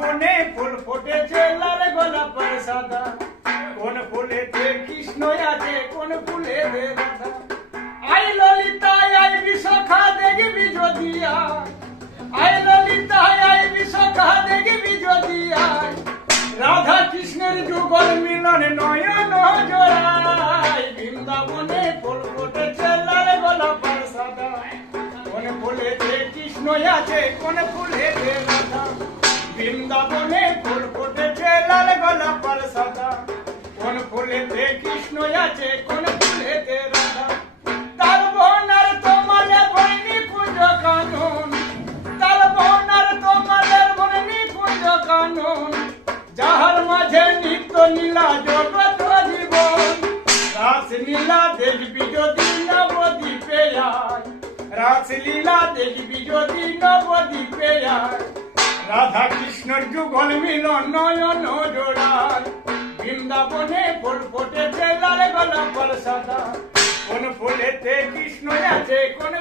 বনে ফুল ফুটেছে লাল গোলাপের সাদা, কোন ফুলেতে কৃষ্ণ আছে কোন ফুলেতে রাধা। আই ললিতা আই বিশাখা দেখবি যদি আই ললিতা আই বিশাখা দেখবি যদি রাধা কৃষ্ণের যুগল মিলন নয়ন জোড়ায়। বৃন্দাবনে ফুল ফুটেছে লাল গোলাপের সাদা, কোন ফুলেতে কৃষ্ণ আছে কোন ফুলেতে রাধা। বৃন্দাবনে ফুল ফুটেছে লাল গোলাপের সাদা, কোন ফুলেতে কৃষ্ণ আছে কোন ফুলেতে রাধা। তার বোনার তোমাদের বনি কুঞ্জ কানন, তার বোনার তোমাদের বনি কুঞ্জ কানন, যাহার মাঝে নিত্য নীলা জগৎ জীবন। রাসলীলা দেখবি যদি নবদ্বীপে আয়, রাসলীলা দেখবি যদি নবদ্বীপে আয়। রাধা কৃষ্ণর যুগল মিলন নয়ন জোড়ায়। বৃন্দাবনে ফুল ফুটেছে লাল গোলাপের সাদা, কোন ফুলেতে কৃষ্ণ আছে কোন